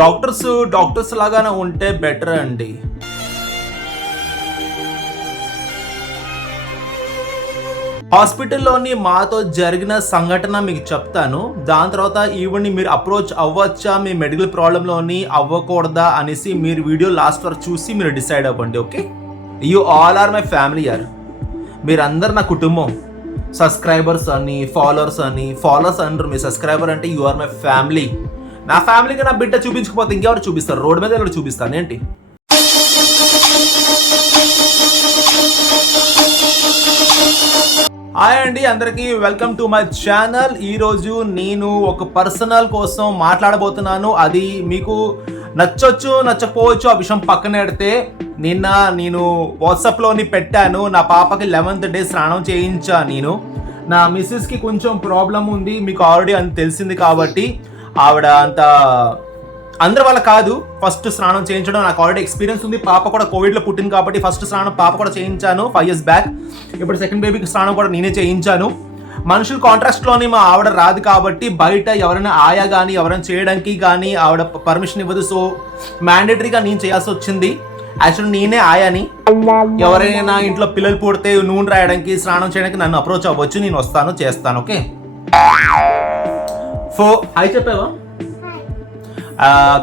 Doctors లాగానే ఉంటే better అండి. హాస్పిటల్లోని మాతో జరిగిన సంఘటన మీకు చెప్తాను. దాని తర్వాత ఈవెన్ని మీరు అప్రోచ్ అవ్వచ్చా, మీ మెడికల్ ప్రాబ్లంలోని అవ్వకూడదా అనేసి మీరు వీడియో లాస్ట్ వరకు చూసి మీరు డిసైడ్ అవ్వండి. Okay, you all are my family యార్. మీరందరు నా కుటుంబం. సబ్స్క్రైబర్స్ అని ఫాలోవర్స్ అంటారు. మీ సబ్స్క్రైబర్ అంటే యు ఆర్ మై ఫ్యామిలీ. నా ఫ్యామిలీకి నా బిడ్డ చూపించకపోతే ఇంకెవరు చూపిస్తారు? రోడ్డు మీద ఎవరు చూపిస్తాను ఏంటి? హాయ్ అండి, అందరికీ వెల్కమ్ టు మై ఛానల్. ఈరోజు నేను ఒక పర్సనల్ కోసం మాట్లాడబోతున్నాను. అది మీకు నచ్చొచ్చు నచ్చకపోవచ్చు, ఆ విషయం పక్కన పెడితే నిన్న నేను వాట్సాప్లోని పెట్టాను. నా పాపకి 11th డే స్నానం చేయించా. నేను నా మిస్సెస్కి కొంచెం ప్రాబ్లం ఉంది, మీకు ఆల్రెడీ అని తెలిసింది. కాబట్టి ఆవిడ అంత అందరి వల్ల కాదు ఫస్ట్ స్నానం చేయించడం. నాకు ఆల్రెడీ ఎక్స్పీరియన్స్ ఉంది. పాప కూడా కోవిడ్లో పుట్టింది కాబట్టి ఫస్ట్ స్నానం పాప కూడా చేయించాను 5 years బ్యాక్. ఇప్పుడు సెకండ్ బేబీకి స్నానం కూడా నేనే చేయించాను. మనుషుల కాంట్రాక్ట్లోని మా ఆవిడ రాదు కాబట్టి బయట ఎవరైనా ఆయా కానీ ఎవరైనా చేయడానికి కానీ ఆవిడ పర్మిషన్ ఇవ్వదు. సో మ్యాండేటరీగా నేను చేయాల్సి వచ్చింది. యాక్చువల్లీ నేనే ఆయాని. ఎవరైనా ఇంట్లో పిల్లలు పుడితే నూనె రాయడానికి స్నానం చేయడానికి నన్ను అప్రోచ్ అవ్వచ్చు. నేను వస్తాను, చేస్తాను. ఓకే, హాయ్ చెప్పావా?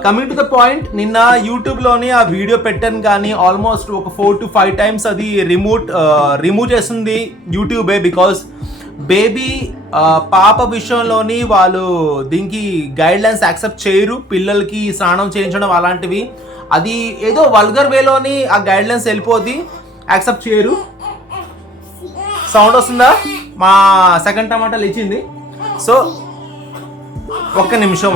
కమింగ్ టు ద పాయింట్, నిన్న యూట్యూబ్లోని ఆ వీడియో పెట్టాను కానీ ఆల్మోస్ట్ ఒక 4 to 5 times అది రిమూవ్ చేసింది యూట్యూబే. బికాస్ బేబీ పాప విషయంలోని వాళ్ళు దీనికి గైడ్ లైన్స్ యాక్సెప్ట్ చేయరు. పిల్లలకి స్నానం చేయించడం అలాంటివి అది ఏదో వల్గర్ వేలోని ఆ గైడ్ లైన్స్ వెళ్ళిపోద్ది, యాక్సెప్ట్ చేయరు. సౌండ్ వస్తుందా? మా సెకండ్ టమాటా లేచింది. సో ఒక్క నిమిషం.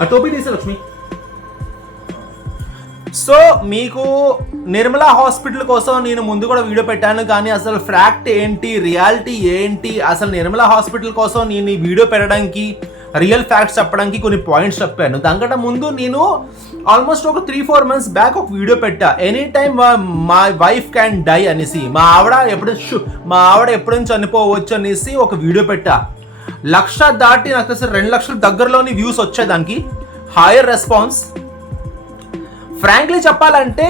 ఆ టోపీ తీసే లక్ష్మి. సో మీకు నిర్మలా హాస్పిటల్ కోసం నేను ముందు కూడా వీడియో పెట్టాను కానీ అసలు ఫ్యాక్ట్ ఏంటి, రియాలిటీ ఏంటి, అసలు నిర్మలా హాస్పిటల్ కోసం నేను ఈ వీడియో పెట్టడానికి రియల్ ఫ్యాక్ట్స్ చెప్పడానికి కొన్ని పాయింట్స్ చెప్పాను. దానికంటే ముందు నేను ఆల్మోస్ట్ ఒక 3-4 months బ్యాక్ ఒక వీడియో పెట్టా. Any time my wife can die అనేసి, మా ఆవిడ ఎప్పుడు చనిపోవచ్చు అనేసి ఒక వీడియో పెట్టా. 1,00,000 దాటి నాకు అసలు 2 లక్షల దగ్గరలోని వ్యూస్ వచ్చాయి. దానికి హైయర్ రెస్పాన్స్. ఫ్రాంక్లీ చెప్పాలంటే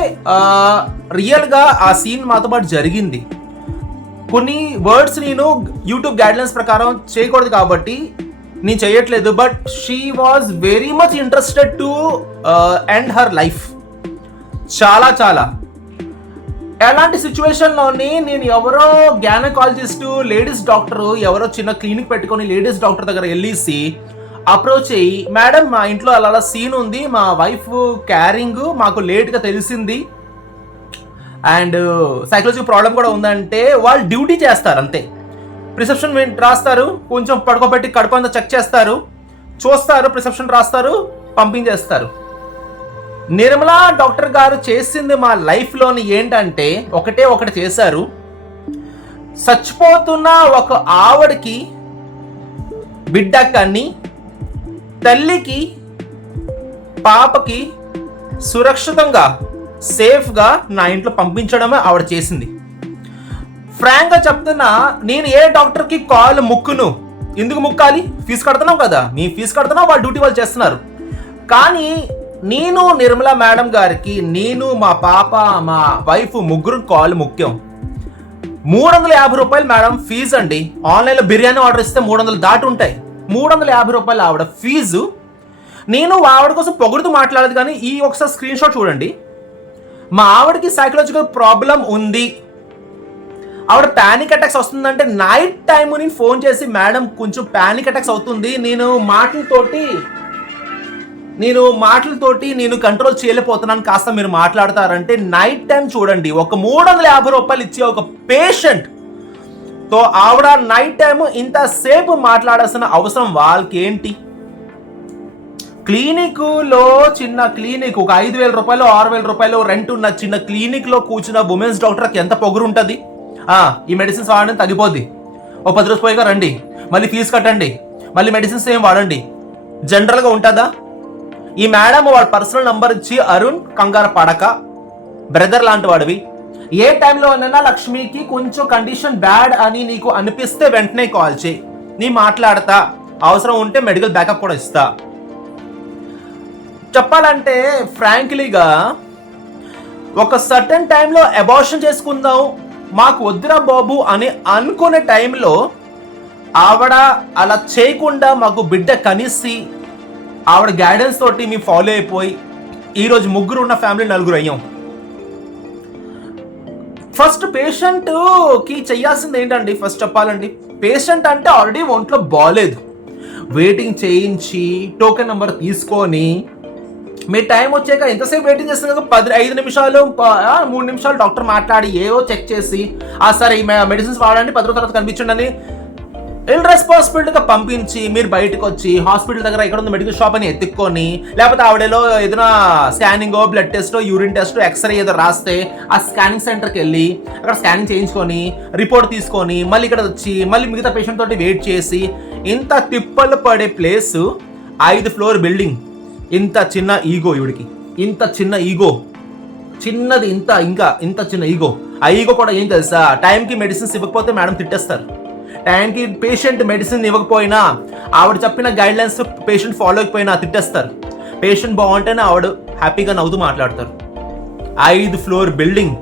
రియల్గా ఆ సీన్ మాతో పాటు జరిగింది. కొన్ని వర్డ్స్ నేను యూట్యూబ్ గైడ్లైన్స్ ప్రకారం చేయకూడదు కాబట్టి నేను చేయట్లేదు. But she was very much interested to end her life. చాలా ఎలాంటి సిచ్యువేషన్లోని నేను ఎవరో గైనకాలజిస్టు లేడీస్ డాక్టరు ఎవరో చిన్న క్లినిక్ పెట్టుకొని లేడీస్ డాక్టర్ దగ్గర వెళ్ళేసి అప్రోచ్ అయ్యి, మేడం మా ఇంట్లో అలా సీన్ ఉంది, మా వైఫ్ క్యారింగ్ మాకు లేట్గా తెలిసింది అండ్ సైకలాజికల్ ప్రాబ్లం కూడా ఉందంటే వాళ్ళు డ్యూటీ చేస్తారు అంతే. ప్రిస్క్రిప్షన్ రాస్తారు, కొంచెం పడుకోబెట్టి కడుపు అంతా చెక్ చేస్తారు, చూస్తారు, ప్రిస్క్రిప్షన్ రాస్తారు, పంపించేస్తారు. నిర్మలా డాక్టర్ గారు చేసింది మా లైఫ్లోని ఏంటంటే ఒకటి చేశారు. చచ్చిపోతున్న ఒక ఆవిడకి బిడ్డ కన్ని తల్లికి పాపకి సురక్షితంగా సేఫ్గా నా ఇంట్లో పంపించడమే ఆవిడ చేసింది. ఫ్రాంక్గా చెప్తున్నా, నేను ఏ డాక్టర్కి కాల్ ముక్కును. ఎందుకు ముక్కాలి? ఫీజు కడుతున్నాం కదా, మీ ఫీజు కడుతున్నాం, వాళ్ళ డ్యూటీ వాళ్ళు చేస్తున్నారు. కానీ నేను నిర్మలా మేడం గారికి, నేను మా పాప మా వైఫ్ ముగ్గురు కాల్ ముఖ్యం. 350 రూపాయలు మేడం ఫీజు అండి. ఆన్లైన్లో బిర్యానీ ఆర్డర్ ఇస్తే 300 దాటి ఉంటాయి. 350 రూపాయలు ఆవిడ ఫీజు. నేను ఆవిడ కోసం పొగుడుతూ మాట్లాడదు కానీ ఈ ఒకసారి స్క్రీన్ షాట్ చూడండి. మా ఆవిడకి సైకలాజికల్ ప్రాబ్లం ఉంది, ఆవిడ ప్యానిక్ అటాక్స్ వస్తుందంటే నైట్ టైం నేను ఫోన్ చేసి, మేడం కొంచెం ప్యానిక్ అటాక్స్ అవుతుంది, నేను మాటలతోటి నేను కంట్రోల్ చేయలేకపోతున్నాను, కాస్త మీరు మాట్లాడతారంటే నైట్ టైం చూడండి ఒక 350 రూపాయలు ఇచ్చి ఒక పేషెంట్ తో ఆవిడ నైట్ టైం ఇంతసేపు మాట్లాడాల్సిన అవసరం వాళ్ళకి ఏంటి? క్లినిక్లో చిన్న క్లినిక్ ఒక 5,000 రూపాయలు 6,000 రూపాయలు రెంట్ ఉన్న చిన్న క్లినిక్లో కూర్చున్న ఉమెన్స్ డాక్టర్కి ఎంత పొగురు ఉంటుంది? ఈ మెడిసిన్స్ వాడడం తగ్గిపోద్ది, ఓ 10 రోజులు పోయిగా రండి, మళ్ళీ ఫీజు కట్టండి, మళ్ళీ మెడిసిన్స్ ఏం వాడండి, జనరల్గా ఉంటుందా? ఈ మేడం వాళ్ళ పర్సనల్ నంబర్ ఇచ్చి, అరుణ్ కంగారు పడక, బ్రదర్ లాంటి వాడివి, ఏ టైంలో అన్నా లక్ష్మికి కొంచెం కండిషన్ బ్యాడ్ అని నీకు అనిపిస్తే వెంటనే కాల్ చేయి, నీ మాట్లాడతా, అవసరం ఉంటే మెడికల్ బ్యాకప్ కూడా ఇస్తా. చెప్పాలంటే ఫ్రాంక్లీగా ఒక సర్టన్ టైంలో అబార్షన్ చేసుకుందాం, మాకు వద్దురా బాబు అని అనుకునే టైంలో ఆవిడ అలా చేయకుండా మాకు బిడ్డ కనిసి ఆవిడ గైడెన్స్ తోటి మేము ఫాలో అయిపోయి ఈరోజు 3 ఉన్న ఫ్యామిలీ 4 అయ్యాం. ఫస్ట్ పేషెంట్కి చేయాల్సింది ఏంటండి? ఫస్ట్ చెప్పాలండి, పేషెంట్ అంటే ఆల్రెడీ ఒంట్లో బాగాలేదు, వెయిటింగ్ చేయించి టోకెన్ నెంబర్ తీసుకొని మీ టైం వచ్చాక ఎంతసేపు వెయిటింగ్ చేస్తుంది కదా, 5 నిమిషాలు 3 నిమిషాలు డాక్టర్ మాట్లాడి ఏవో చెక్ చేసి సరే ఈ మెడిసిన్స్ వాడండి 10 రోజుల తర్వాత కనిపించండి అని ఇర్రెస్పాన్సిబిలిటీగా పంపించి మీరు బయటకు వచ్చి హాస్పిటల్ దగ్గర ఎక్కడ ఉంది మెడికల్ షాప్ అని ఎత్తుక్కొని, లేకపోతే ఆవిడలో ఏదైనా scanning, blood test, urine test, x ray ఏదో రాస్తే ఆ స్కానింగ్ సెంటర్కి వెళ్ళి అక్కడ స్కానింగ్ చేయించుకొని రిపోర్ట్ తీసుకొని మళ్ళీ ఇక్కడ వచ్చి మళ్ళీ మిగతా పేషెంట్ తోటి వెయిట్ చేసి ఇంత తిప్పలు పడే ప్లేస్ 5 ఫ్లోర్ బిల్డింగ్. ఇంత చిన్న ఈగో ఈవిడికి, ఇంత చిన్న ఈగో, చిన్నది ఇంత చిన్న ఈగో. ఆ ఈగో కూడా ఏం తెలుసా, టైంకి మెడిసిన్స్ ఇవ్వకపోతే మేడం తిట్టేస్తారు, టైంకి పేషెంట్ మెడిసిన్ ఇవ్వకపోయినా ఆవిడ చెప్పిన గైడ్ లైన్స్ పేషెంట్ ఫాలో అయిపోయినా తిట్టేస్తారు. పేషెంట్ బాగుంటేనే ఆవిడ హ్యాపీగా నవ్వుతూ మాట్లాడతారు. 5 ఫ్లోర్ బిల్డింగ్,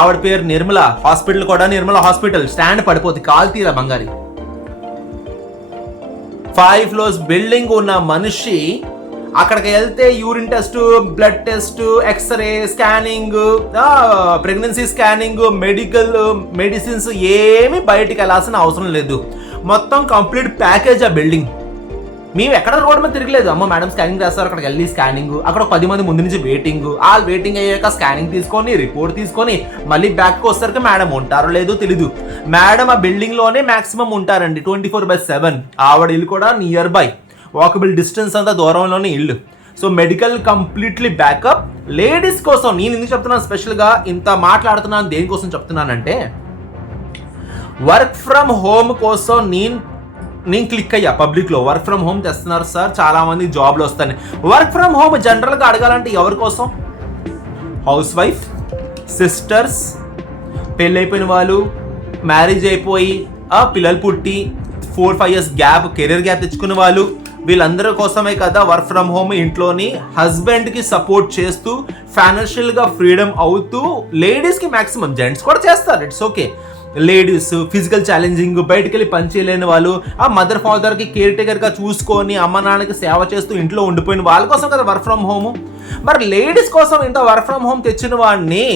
ఆవిడ పేరు నిర్మల, హాస్పిటల్ కూడా నిర్మల హాస్పిటల్, స్టాండ్ పడిపోతుంది కాల్ తీరా బంగారి. 5 ఫ్లోర్స్ బిల్డింగ్ ఉన్న మనిషి అక్కడికి వెళ్తే urine test, blood test, x ray, scanning, pregnancy scanning, medicines ఏమీ బయటికి వెళ్ళాల్సిన అవసరం లేదు. మొత్తం కంప్లీట్ ప్యాకేజ్ ఆ బిల్డింగ్. మేము ఎక్కడ రోడ్ మీద తిరగలేదు. అమ్మ మేడం స్కానింగ్ చేస్తారు, అక్కడికి వెళ్ళి స్కానింగ్, అక్కడ 10 మంది ముందు నుంచి వెయిటింగ్, ఆ వెయిటింగ్ అయ్యాక స్కానింగ్ తీసుకొని రిపోర్ట్ తీసుకొని మళ్ళీ బ్యాక్కి వస్తారు. మేడం ఉంటారో లేదో తెలీదు. మేడం ఆ బిల్డింగ్ లోనే మాక్సిమం ఉంటారండి 24/7. ఆవిడ ఇల్లు కూడా నియర్ బై, వాకబుల్ డిస్టెన్స్ అంతా దూరంలోనే ఇల్లు. So medical completely backup. Ladies కోసం నేను ఎందుకు చెప్తున్నాను స్పెషల్గా ఇంత మాట్లాడుతున్నాను, దేనికోసం చెప్తున్నానంటే వర్క్ ఫ్రమ్ హోమ్ కోసం నేను క్లిక్ అయ్యా పబ్లిక్లో. వర్క్ ఫ్రమ్ హోమ్ తెస్తున్నారు సార్, చాలా మంది జాబ్లు వస్తాయి. వర్క్ ఫ్రమ్ హోమ్ జనరల్గా అడగాలంటే ఎవరి కోసం? హౌస్ వైఫ్, సిస్టర్స్, పెళ్ళైపోయిన వాళ్ళు, మ్యారేజ్ అయిపోయి పిల్లలు పుట్టి 4-5 years గ్యాప్, కెరీర్ గ్యాప్ తెచ్చుకున్న వాళ్ళు, వీళ్ళందరి కోసమే కదా వర్క్ ఫ్రమ్ హోమ్. ఇంట్లోని హస్బెండ్కి సపోర్ట్ చేస్తూ ఫైనాన్షియల్గా ఫ్రీడమ్ అవుతూ, లేడీస్కి మ్యాక్సిమం, జెంట్స్ కూడా చేస్తారు, it's okay. Ladies physical challenging, బయటికి వెళ్ళి పని చేయలేని వాళ్ళు, ఆ మదర్ ఫాదర్కి కేర్ టేకర్గా చూసుకొని అమ్మ నాన్నకి సేవ చేస్తూ ఇంట్లో ఉండిపోయిన వాళ్ళ కోసం కదా వర్క్ ఫ్రమ్ హోమ్. మరి లేడీస్ కోసం ఇంత వర్క్ ఫ్రమ్ హోమ్ తెచ్చిన వాడిని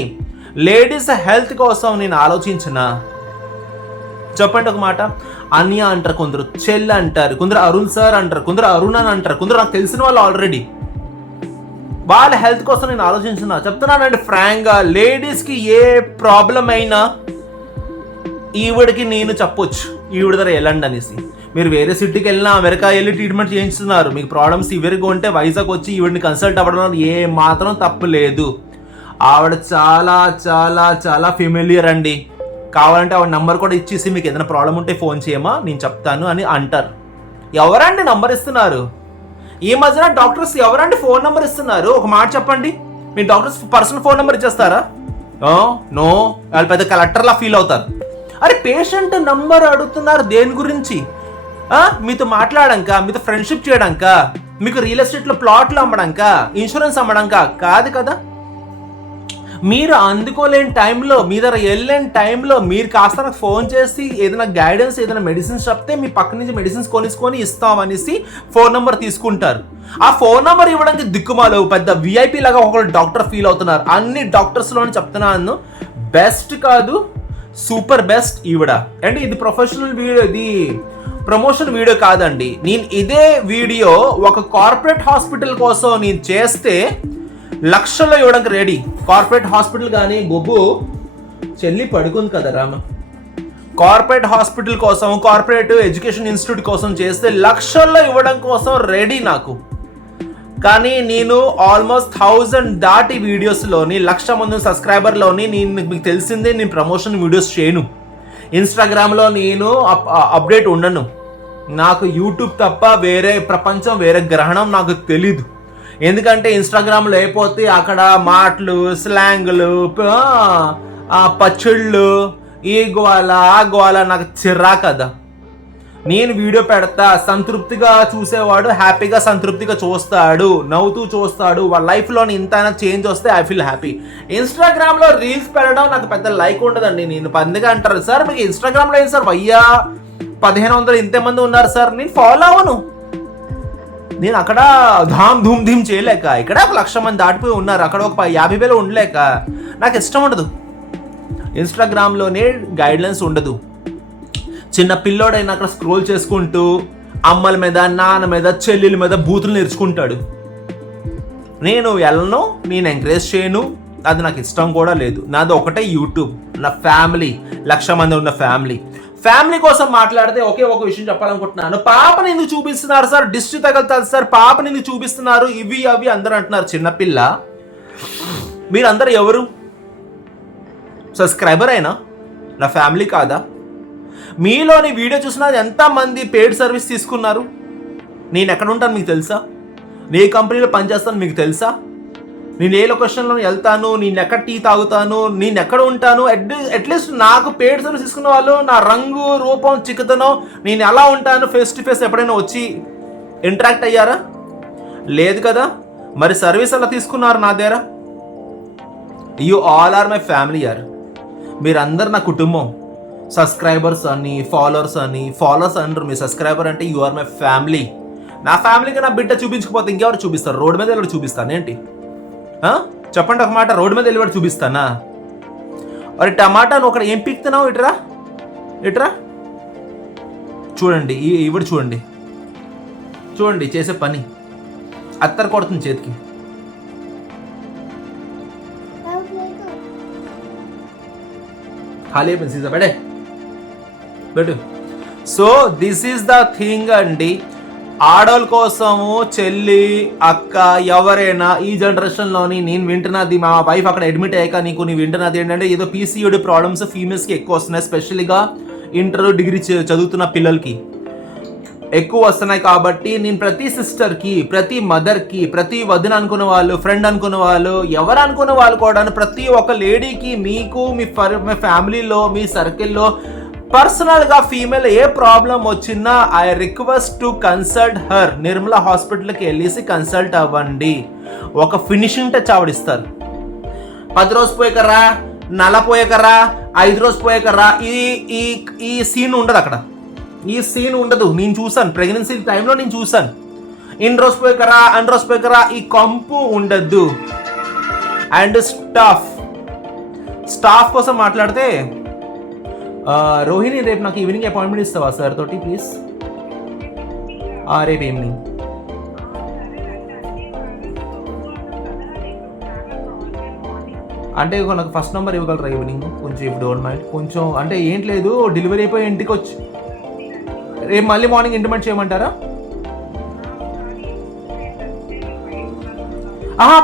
లేడీస్ హెల్త్ కోసం నేను ఆలోచించిన? చెప్పండి ఒక మాట. అన్య అంటారు కొందరు, చెల్లి అంటారు కొందరు, అరుణ్ సార్ అంటారు కొందరు, అరుణ్ అని అంటారు కొందరు, నాకు తెలిసిన వాళ్ళు ఆల్రెడీ. వాళ్ళ హెల్త్ కోసం నేను ఆలోచించిన. చెప్తున్నానండి ఫ్రాంక్గా, లేడీస్కి ఏ ప్రాబ్లం అయినా ఈవిడికి నేను చెప్పొచ్చు, ఈవిడ దగ్గర వెళ్ళండి అనేసి. మీరు వేరే సిటీకి వెళ్ళినా, అమెరికా వెళ్ళి ట్రీట్మెంట్ చేయిస్తున్నారు, మీకు ప్రాబ్లమ్స్ సివియర్గా ఉంటే వైజాగ్ వచ్చి ఈవిడిని కన్సల్ట్ అవ్వడం ఏ మాత్రం తప్పు లేదు. ఆవిడ చాలా చాలా చాలా ఫెమిలియర్ అండి. కావాలంటే ఆవిడ నంబర్ కూడా ఇచ్చేసి మీకు ఏదైనా ప్రాబ్లం ఉంటే ఫోన్ చేయమా నేను చెప్తాను అని అంటారు. ఎవరండి నంబర్ ఇస్తున్నారు? ఈ మధ్యన డాక్టర్స్ ఎవరండి ఫోన్ నెంబర్ ఇస్తున్నారు? ఒక మాట చెప్పండి. మీ డాక్టర్స్ పర్సనల్ ఫోన్ నెంబర్ ఇచ్చేస్తారా? నో, వాళ్ళు పెద్ద కలెక్టర్లా ఫీల్ అవుతారు. అరే పేషెంట్ నంబర్ అడుగుతున్నారు దేని గురించి? మీతో మాట్లాడాక, మీతో ఫ్రెండ్షిప్ చేయడాక, మీకు రియల్ ఎస్టేట్లో ప్లాట్లు అమ్మడాక, ఇన్సూరెన్స్ అమ్మడాక కాదు కదా. మీరు అందుకోలేని టైంలో, మీ దగ్గర వెళ్ళలేని టైంలో మీరు కాస్త నాకు ఫోన్ చేసి ఏదైనా గైడెన్స్, ఏదైనా మెడిసిన్స్ చెప్తే మీ పక్క నుంచి మెడిసిన్స్ కొనుక్కొని ఇస్తామనేసి ఫోన్ నెంబర్ తీసుకుంటారు. ఆ ఫోన్ నెంబర్ ఇవ్వడానికి దిక్కుమాలు పెద్ద విఐపీ లాగా ఒకళ్ళు డాక్టర్ ఫీల్ అవుతున్నారు. అన్ని డాక్టర్స్లోనే చెప్తున్నాను, బెస్ట్ కాదు సూపర్ బెస్ట్ ఈవిడ. అంటే ఇది ప్రొఫెషనల్ వీడియో, ఇది ప్రమోషన్ వీడియో కాదండి. నేను ఇదే వీడియో ఒక కార్పొరేట్ హాస్పిటల్ కోసం నేను చేస్తే లక్షల్లో ఇవ్వడానికి రెడీ. కార్పొరేట్ హాస్పిటల్ కానీ, బొబ్బు చెల్లి పడుకుంది కదా రామ, కార్పొరేట్ హాస్పిటల్ కోసం, కార్పొరేట్ ఎడ్యుకేషన్ ఇన్స్టిట్యూట్ కోసం చేస్తే లక్షల్లో ఇవ్వడం కోసం రెడీ నాకు. కానీ నేను ఆల్మోస్ట్ 1000 దాటి వీడియోస్లోని, 1,00,000 మంది సబ్స్క్రైబర్లోని మీకు తెలిసిందే నేను ప్రమోషన్ వీడియోస్ చేయను. ఇన్స్టాగ్రామ్లో నేను అప్డేట్ ఉండను. నాకు యూట్యూబ్ తప్ప వేరే ప్రపంచం, వేరే గ్రహణం నాకు తెలీదు. ఎందుకంటే ఇన్స్టాగ్రామ్లో అయిపోతే అక్కడ మాటలు, స్లాంగులు, పచ్చళ్ళు, ఈ గోవాల ఆ గోవాల నాకు చిరా కదా. నేను వీడియో పెడతా, సంతృప్తిగా చూసేవాడు హ్యాపీగా సంతృప్తిగా చూస్తాడు, నవ్వుతూ చూస్తాడు, వాళ్ళ లైఫ్లోని ఇంత చేంజ్ వస్తే ఐ ఫీల్ హ్యాపీ. ఇన్స్టాగ్రామ్లో రీల్స్ పెట్టడం నాకు పెద్ద లైక్ ఉండదండి. నేను పందిగా అంటారు సార్ మీకు ఇన్స్టాగ్రామ్లో ఏం సార్ 1500 ఇంతమంది ఉన్నారు సార్, నేను ఫాలో అవ్వను. నేను అక్కడ ధూమ్ ధీమ్ చేయలేక, ఇక్కడ 1,00,000 మంది దాటిపోయి ఉన్నారు, అక్కడ ఒక 50,000 ఉండలేక నాకు ఇష్టం ఉండదు. ఇన్స్టాగ్రామ్లోనే గైడ్లైన్స్ ఉండదు. చిన్న పిల్లోడైనా అక్కడ స్క్రోల్ చేసుకుంటూ అమ్మల మీద, నాన్న మీద, చెల్లెల మీద బూతులు నేర్చుకుంటాడు. నేను వెళ్ళను, నేను ఎంకరేజ్ చేయను, అది నాకు ఇష్టం కూడా లేదు. నాది ఒకటే యూట్యూబ్, నా ఫ్యామిలీ, 1,00,000 మంది ఉన్న ఫ్యామిలీ కోసం మాట్లాడితే ఒకే ఒక విషయం చెప్పాలనుకుంటున్నాను. పాపని ఎందుకు చూపిస్తున్నారు సార్, దిష్టి తగులుతుంది సార్, పాపని ఎందుకు చూపిస్తున్నారు, ఇవి అవి అందరూ అంటున్నారు. చిన్నపిల్ల, మీరందరూ ఎవరు? సబ్స్క్రైబర్ అయినా నా ఫ్యామిలీ కాదా? మీలోని వీడియో చూసిన ఎంతమంది పెయిడ్ సర్వీస్ తీసుకున్నారు? నేను ఎక్కడ ఉంటాను మీకు తెలుసా? ఏ కంపెనీలో పనిచేస్తాను మీకు తెలుసా? నేను ఏ లొకేషన్లో వెళ్తాను, నేను ఎక్కడ టీ తాగుతాను, నేను ఎక్కడ ఉంటాను, అట్లీస్ట్ నాకు పెయిడ్ సర్వీస్ తీసుకున్న వాళ్ళు నా రంగు, రూపం, చిక్కుతనం, నేను ఎలా ఉంటాను ఫేస్ టు ఫేస్ ఎప్పుడైనా వచ్చి ఇంటరాక్ట్ అయ్యారా? లేదు కదా. మరి సర్వీస్ ఎలా తీసుకున్నారు నా దగ్గర? You all are my family యార్. మీరందరు నా కుటుంబం. సబ్స్క్రైబర్స్ అని, ఫాలోవర్స్ అంటారు. మీ సబ్స్క్రైబర్ అంటే యు ఆర్ మై ఫ్యామిలీ. నా ఫ్యామిలీకి నా బిడ్డ చూపించకపోతే ఇంకెవరు చూపిస్తారు? రోడ్డు మీద వెళ్ళి చూపిస్తాను ఏంటి? చెప్పండి ఒక మాట, రోడ్డు మీద వెళ్ళి చూపిస్తానా? మరి టమాటాను ఒకటి ఏం పీక్తున్నావు? ఇట్రా చూడండి, ఇవిడు చూడండి చేసే పని, అత్తరు కొడుతుంది చేతికి. ఖాళీ అయిపోయింది సీజా బెటు. So this is the thing అండి. ఆడోళ్ళ కోసము చెల్లి, అక్క, ఎవరైనా ఈ జనరేషన్లోని నేను వింటున్నది, మా వైఫ్ అక్కడ అడ్మిట్ అయ్యాక నీ వింటున్నది ఏంటంటే ఏదో పీసీఓడి ప్రాబ్లమ్స్ ఫీమేల్స్కి ఎక్కువ వస్తున్నాయి. స్పెషల్గా ఇంటర్, డిగ్రీ చదువుతున్న పిల్లలకి ఎక్కువ వస్తున్నాయి. కాబట్టి నేను ప్రతి సిస్టర్కి, ప్రతి మదర్కి, ప్రతి వదిన అనుకున్న వాళ్ళు, ఫ్రెండ్ అనుకున్న వాళ్ళు, ఎవరు అనుకున్న వాళ్ళు కూడా, ప్రతి ఒక్క లేడీకి, మీకు మీ ఫ్యామిలీలో, మీ సర్కిల్లో పర్సనల్గా ఫీమేల్ ఏ ప్రాబ్లం వచ్చినా I request to consult her. Nirmala హాస్పిటల్కి వెళ్ళేసి కన్సల్ట్ అవ్వండి. ఒక ఫినిషింగ్ టచ్ ఆవిడిస్తారు. 10 రోజు పోయేకరా, నెల పోయేకరా, 5 రోజు పోయేకరా, ఈ సీన్ ఉండదు అక్కడ. ఈ సీన్ ఉండదు. నేను చూసాను, ప్రెగ్నెన్సీ టైంలో నేను చూసాను. ఇన్ని రోజు పోయేకరా, అన్ని రోజు పోయేకరా, ఈ కంపు ఉండద్దు. అండ్ స్టాఫ్ కోసం మాట్లాడితే, రోహిణి రేపు నాకు ఈవినింగ్ అపాయింట్మెంట్ ఇస్తావా సార్ తోటి ప్లీజ్? రేపు ఈవినింగ్. అంటే నాకు ఫస్ట్ నెంబర్ ఇవ్వగలరా ఈవినింగ్ కొంచెం, ఇఫ్ డోంట్ మైండ్? కొంచెం అంటే ఏంటి లేదు, డెలివరీ అయిపోయి ఇంటికి వచ్చి రేపు మళ్ళీ మార్నింగ్ ఇంటిమేట్ చేయమంటారా?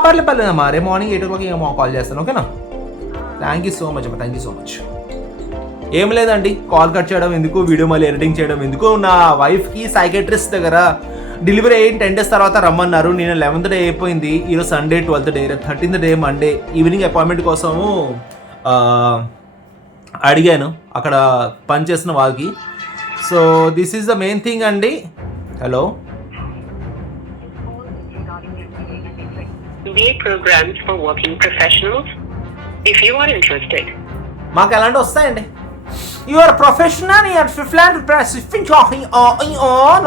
పర్లేదమ్మా, రేపు మార్నింగ్ 8 o'clock కాల్ చేస్తాను. ఓకేనా? థ్యాంక్ యూ సో మచ్ అమ్మా, థ్యాంక్ యూ సో మచ్. ఏం లేదండి, కాల్ కట్ చేయడం ఎందుకు, వీడియో మళ్ళీ ఎడిటింగ్ చేయడం ఎందుకు. నా వైఫ్కి సైకాట్రిస్ట్ దగ్గర డెలివరీ అయిన 10 days తర్వాత రమ్మన్నారు. నేను 11th day అయిపోయింది, ఈరోజు Sunday 12th day, 13th day Monday evening appointment కోసము అడిగాను అక్కడ పనిచేసిన వాళ్ళకి. So this is the main thing అండి. హలో, మాకు ఎలాంటి వస్తాయండి? యువర్ ప్రొఫెషనల్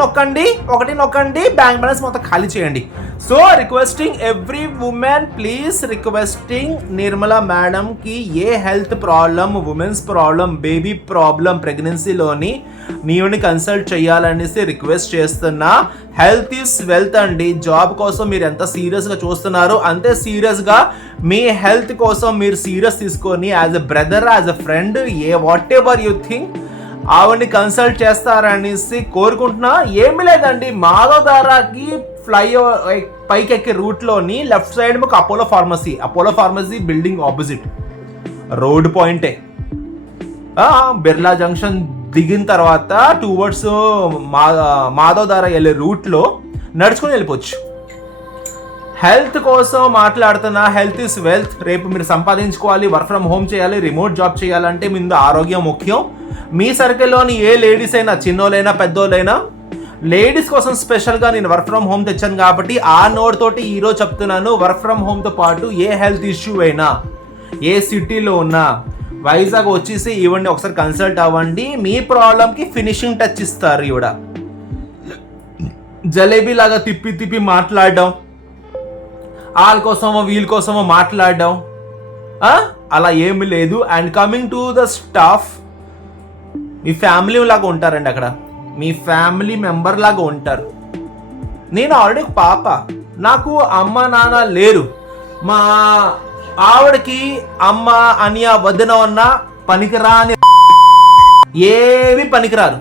నొక్కండి, ఒకటి నొక్కండి, బ్యాంక్ బ్యాలెన్స్ మొత్తం ఖాళీ చేయండి. So requesting every women, please requesting Nirmala మేడంకి ఏ health problem, womens problem, baby problem, ప్రెగ్నెన్సీలోని నీవుని కన్సల్ట్ చేయాలనేసి రిక్వెస్ట్ చేస్తున్నా. హెల్త్ ఈస్ వెల్త్ అండి. జాబ్ కోసం మీరు ఎంత సీరియస్గా చూస్తున్నారో అంతే సీరియస్గా మీ హెల్త్ కోసం మీరు సీరియస్ తీసుకొని as a brother, as a friend, what ever you think ఆవిడ్ని కన్సల్ట్ చేస్తారనేసి కోరుకుంటున్నా. ఏమి లేదండి, మాధవధారాకి ఫ్లైఓవర్ పైకి ఎక్కే రూట్లోని లెఫ్ట్ సైడ్ మాకు Apollo pharmacy building opposite road పాయింటే. బిర్లా జంక్షన్ దిగిన తర్వాత టువర్డ్స్ మాధవధార వెళ్ళే రూట్లో నడుచుకొని వెళ్ళిపోవచ్చు. హెల్త్ కోసం మాట్లాడుతున్నా. Health is wealth. రేపు మీరు సంపాదించుకోవాలి, వర్క్ ఫ్రమ్ హోమ్ చేయాలి, రిమోట్ జాబ్ చేయాలంటే ముందు ఆరోగ్యం ముఖ్యం. మీ సర్కిల్లోని ఏ లేడీస్ అయినా, చిన్నోళ్ళైనా పెద్దోళ్ళైనా, లేడీస్ కోసం స్పెషల్గా నేను వర్క్ ఫ్రమ్ హోమ్ తెచ్చాను కాబట్టి ఆ నోట్ తోటి ఈరోజు చెప్తున్నాను. వర్క్ ఫ్రమ్ హోమ్తో పాటు ఏ హెల్త్ ఇష్యూ అయినా, ఏ సిటీలో ఉన్నా వైజాగ్ వచ్చేసి ఇవ్వండి, ఒకసారి కన్సల్ట్ అవ్వండి. మీ ప్రాబ్లంకి ఫినిషింగ్ టచ్ ఇస్తారు. ఈవిడ జలేబీ లాగా తిప్పి తిప్పి మాట్లాడడం, వాళ్ళ కోసమో వీళ్ళ కోసమో మాట్లాడడం అలా ఏమి లేదు. And coming to the staff, me family లాగా ఉంటారండి. అక్కడ మీ ఫ్యామిలీ మెంబర్ లాగా ఉంటారు. నేను ఆల్రెడీ పాప, నాకు అమ్మ నాన్న లేరు. మా ఆవిడకి అమ్మ అనియా వదిన ఉన్న పనికిరాని ఏవి పనికిరారు.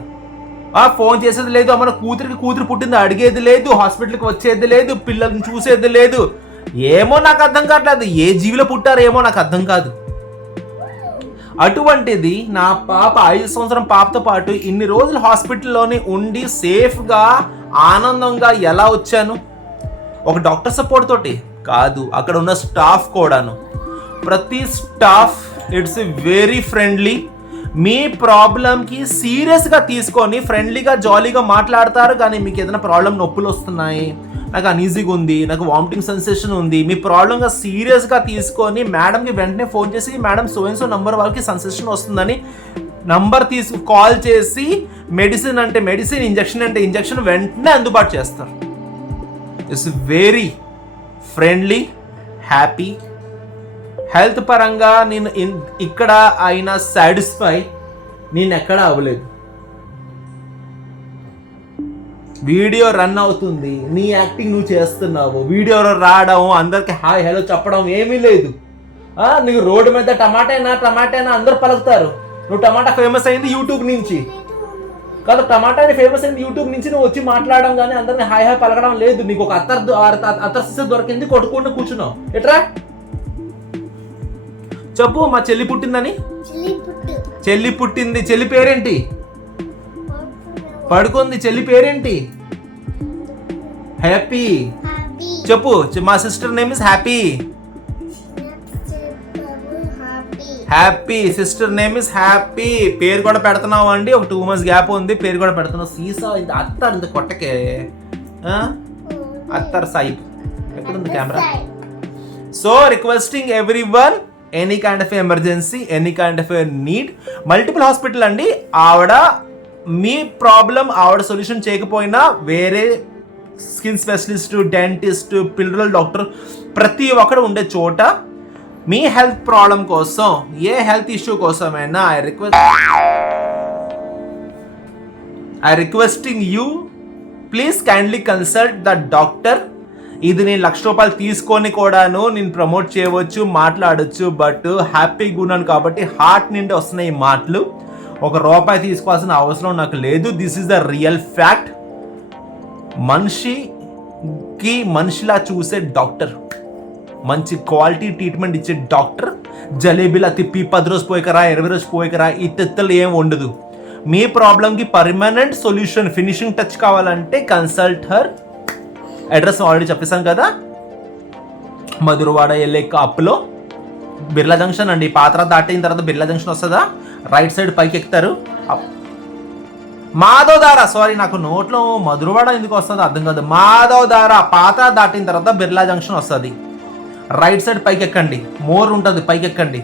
ఫోన్ చేసేది లేదు, అమ్మ కూతురు పుట్టింది అడిగేది లేదు, హాస్పిటల్కి వచ్చేది లేదు, పిల్లల్ని చూసేది లేదు. ఏమో నాకు అర్థం కావట్లేదు, ఏ జీవిలో పుట్టారో ఏమో నాకు అర్థం కాదు. అటువంటిది నా పాప 5 సంవత్సరం పాపతో పాటు ఇన్ని రోజులు హాస్పిటల్లోనే ఉండి సేఫ్గా ఆనందంగా ఎలా వచ్చాను? ఒక డాక్టర్ సపోర్ట్ తోటి కాదు, అక్కడ ఉన్న స్టాఫ్ కూడాను. ప్రతి స్టాఫ్ ఇట్స్ వెరీ ఫ్రెండ్లీ. మీ ప్రాబ్లంకి సీరియస్గా తీసుకొని ఫ్రెండ్లీగా జాలీగా మాట్లాడతారు. కానీ మీకు ఏదైనా ప్రాబ్లం, నొప్పులు వస్తున్నాయి, నాకు అన్ఈజీగా ఉంది, నాకు వామిటింగ్ సెన్సేషన్ ఉంది, మీ ప్రాబ్లంగా సీరియస్గా తీసుకొని మేడంకి వెంటనే ఫోన్ చేసి, madam so and so number వాళ్ళకి సెన్సేషన్ వస్తుందని నంబర్ కాల్ చేసి, మెడిసిన్ అంటే మెడిసిన్, ఇంజెక్షన్ అంటే ఇంజెక్షన్ వెంటనే అందుబాటు చేస్తారు. It's very friendly, happy. Health పరంగా నేను ఇక్కడ అయినా సాటిస్ఫై నేను ఎక్కడా అవ్వలేదు. వీడియో రన్ అవుతుంది, నీ యాక్టింగ్ నువ్వు చేస్తున్నావు, వీడియోలో రావడం, అందరికి హాయ్ హలో చెప్పడం ఏమీ లేదు. నీకు రోడ్డు మీద టమాటా అందరు పలుకుతారు. నువ్వు టమాటా ఫేమస్ అయింది యూట్యూబ్ నుంచి కాదు, టమాటాని ఫేమస్ అయింది యూట్యూబ్ నుంచి. నువ్వు వచ్చి మాట్లాడడం కానీ అందరిని హాయ్ హాయ్ పలకడం లేదు. నీకు ఒక అత్తర్ సిస్టర్ దొరికింది, కొట్టుకుంటూ కూర్చున్నావు. ఎట్రా చెప్పు, మా చెల్లి పుట్టిందని. చెల్లి పుట్టింది. చెల్లి పేరేంటి? పడుకుంది. చెల్లి పేరేంటి? హ్యాపీ. చెప్పు, మా sister name is happy. Happy sister name is happy. పేరు కూడా పెడుతున్నావు అండి. ఒక 2 months గ్యాప్ ఉంది, పేరు కూడా పెడుతున్నావు. సీసా ఇంత అత్తర్ ఇంత కొట్టకే. అత్తర్ సాయి ఎక్కడుంది camera? So requesting every one, any kind of emergency, any kind of need, multiple hospital అండి. ఆవిడ మీ ప్రాబ్లం ఆవిడ సొల్యూషన్ చేయకపోయినా వేరే స్కిన్ స్పెషలిస్ట్, డెంటిస్ట్, పిల్లల డాక్టర్ ప్రతి ఒక్కరు ఉండే చోట మీ హెల్త్ ప్రాబ్లం కోసం, ఏ హెల్త్ ఇష్యూ కోసమైనా I requesting you, please kindly consult the doctor. ఇది నేను 1,00,000 రూపాయలు తీసుకొని కూడాను నేను ప్రమోట్ చేయవచ్చు, మాట్లాడచ్చు. బట్ హ్యాపీగా ఉన్నాను కాబట్టి హార్ట్ నుండి వస్తున్నాయి ఈ మాటలు. 1 రూపాయి తీసుకోవాల్సిన అవసరం నాకు లేదు. This is the real fact. మనిషికి మనిషిలా చూసే డాక్టర్, మంచి క్వాలిటీ ట్రీట్మెంట్ ఇచ్చే డాక్టర్ జలేబీలా తిప్పి 10 రోజు పోయికరా, 20 రోజు పోయికరా, ఈ తెత్తలు ఏం ఉండదు. మీ ప్రాబ్లంకి పర్మనెంట్ సొల్యూషన్, ఫినిషింగ్ టచ్ కావాలంటే కన్సల్ట్ హర్. అడ్రస్ ఆల్రెడీ చెప్పేశాను కదా, మధురవాడ వెళ్ళే అప్పులో బిర్లా జంక్షన్ అండి. పాత్ర దాటిన తర్వాత బిర్లా జంక్షన్ వస్తుందా, రైట్ సైడ్ పైకి ఎక్కుతారు. మాధవధార, సారీ నాకు నోట్లో మధురవాడ ఎందుకు వస్తుందో అర్థం కాదు. మాధవధార పాత్ర దాటిన తర్వాత బిర్లా జంక్షన్ వస్తుంది. రైట్ సైడ్ పైకి ఎక్కండి, మోర్ ఉంటుంది, పైకి ఎక్కండి.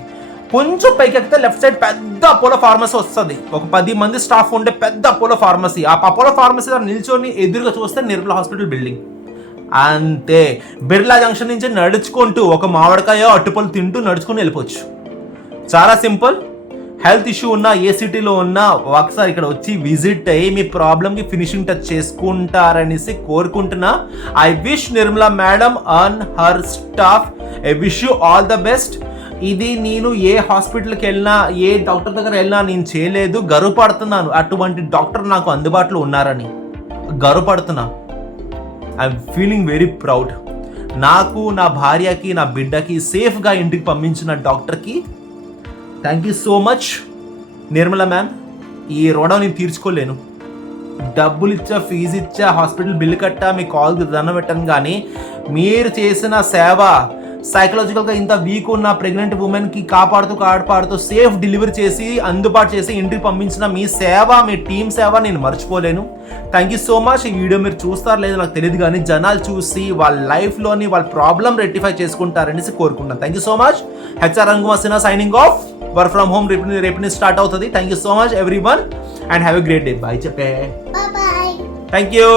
కొంచెం పైకి ఎక్కితే లెఫ్ట్ సైడ్ పెద్ద అపోలో ఫార్మసీ వస్తుంది. ఒక 10 మంది స్టాఫ్ ఉండే పెద్ద అపోలో ఫార్మసీ. ఆ అపోలో ఫార్మసీ దగ్గర నిల్చొని ఎదురుగా చూస్తే నిర్మల హాస్పిటల్ బిల్డింగ్ అంతే. బిర్లా జంక్షన్ నుంచి నడుచుకుంటూ ఒక మామిడికాయ అట్టుపళ్ళు తింటూ నడుచుకుని వెళ్ళిపోవచ్చు. చాలా సింపుల్. హెల్త్ ఇష్యూ ఉన్నా, ఏ సిటీలో ఉన్నా ఒకసారి ఇక్కడ వచ్చి విజిట్ అయ్యి మీ ప్రాబ్లమ్కి ఫినిషింగ్ టచ్ చేసుకుంటారనేసి కోరుకుంటున్నా. I wish Nirmala madam and her staff, I wish you all the best. ఇది నేను ఏ హాస్పిటల్కి వెళ్ళినా, ఏ డాక్టర్ దగ్గర వెళ్ళినా నేను చేయలేదు. గర్వపడుతున్నాను అటువంటి డాక్టర్ నాకు అందుబాటులో ఉన్నారని. గర్వపడుతున్నా. I'm feeling very proud. నాకు, నా భార్యకి, నా బిడ్డకి సేఫ్గా ఇంటికి పంపించిన డాక్టర్కి thank you so much Nirmala ma'am. ఈ రుణం నేను తీర్చుకోలేను. డబ్బులు ఇచ్చా, ఫీజు ఇచ్చా, హాస్పిటల్ బిల్లు కట్టా, మీ కాల్కి దండం పెట్టాను, కానీ మీరు చేసిన సేవ సైకలాజికల్గా ఇంత వీక్ ఉన్న ప్రెగ్నెంట్ ఉమెన్కి కాపాడుతూ సేఫ్ డెలివరీ చేసి అందుబాటు చేసి ఇంటికి పంపించిన మీ సేవ, మీ టీం సేవ నేను మర్చిపోలేను. Thank you so much. ఈ వీడియో మీరు చూస్తారో లేదో నాకు తెలియదు, కానీ జనాలు చూసి వాళ్ళ లైఫ్లోని వాళ్ళ ప్రాబ్లం రెక్టిఫై చేసుకుంటారనేసి కోరుకుంటున్నాను. Thank you so much. HR రంగుమసిన signing off. Work from home రేపు స్టార్ట్ అవుతుంది. Thank you so much everyone and have a great day. Bye చెప్పే. Bye bye. Thank you.